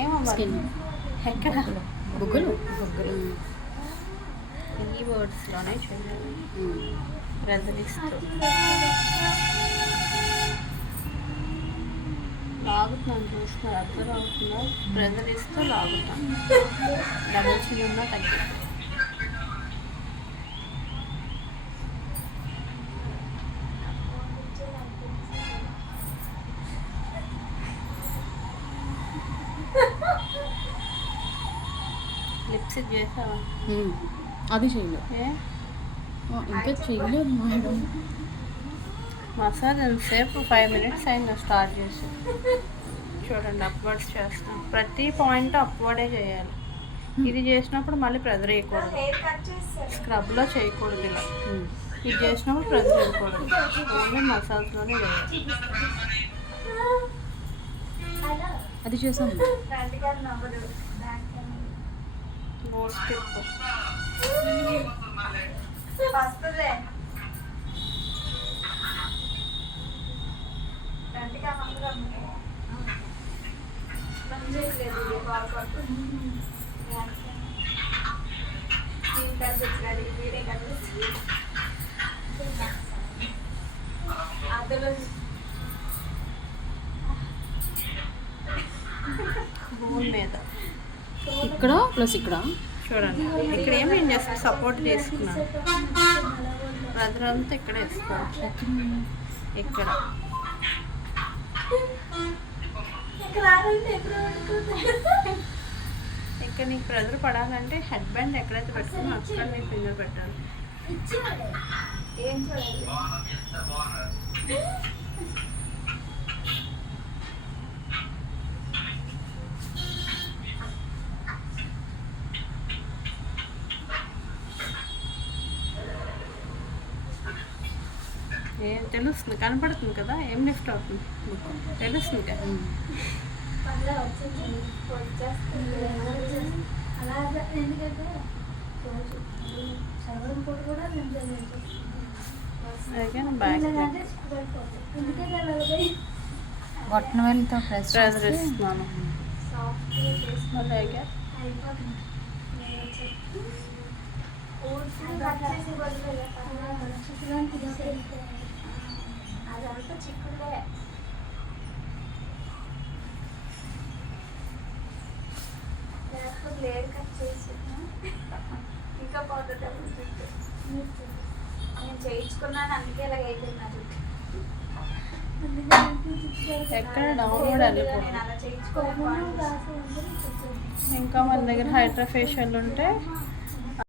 ఏమో స్కిన్ ఎక్కడ బుగ్గలు ఈ వర్డ్స్లోనే చేయాలి ప్రజలిస్తూ లాగుతున్నాను చూస్తున్నారు అర్థం అవుతుందా ప్రజలిస్తూ లాగుతాను డబుల్ చిన్న ఉన్నా తగ్గి లిప్స్ చేసావా అది చేయలేదు ఏ ఇంకా చేయలేదు మేడం మసాజ్ ఎంతసేపు 5 minutes అయింది స్టార్ట్ చేసి చూడండి అప్వర్డ్స్ చేస్తాం ప్రతి పాయింట్ అప్వర్డే చేయాలి ఇది చేసినప్పుడు మళ్ళీ ప్రెజర్ వేయకూడదు స్క్రబ్లో చేయకూడదు ఇలా ఇది చేసినప్పుడు ప్రెజర్ వేయకూడదు ఓన్లీ మసాజ్లోనే చేయాలి అది చేసాను నోట్ స్టిప్ బోన్ మీద ఇక్కడ ప్లస్ ఇక్కడ చూడండి ఇక్కడ ఏం నేను జస్ట్ సపోర్ట్ చేసుకున్నాను బ్రదర్ అంతా ఇక్కడ వేసుకోవచ్చు ఇక్కడ ఇక్కడ నీకు ప్రెజర్ పడాలంటే హెడ్ బ్యాండ్ ఎక్కడైతే పెట్టుకున్నా అక్కడ నీ ఫింగర్ పెట్టాలి ఏం తెలుస్తుంది కనపడుతుంది కదా ఏం లిఫ్ట్ అవుతుంది తెలుస్తుంది కదా బ్యాక్ బొట్టన వేలుతో ప్రెజర్ ఇస్తున్నాను అలాగే అదంతా చిక్కులే లేయర్ కట్ చేసి ఇంకా పోతుంది జుట్టు నేను చేయించుకున్నాను అందుకే ఇలాగ అయిపోయింది నా జుట్టు ఎక్కడ డౌన్లోడ్ వెళ్ళిపోతుంది నేను అలా చేయించుకోవాలి ఇంకా మన దగ్గర హైడ్రా ఫేషియల్ ఉంటే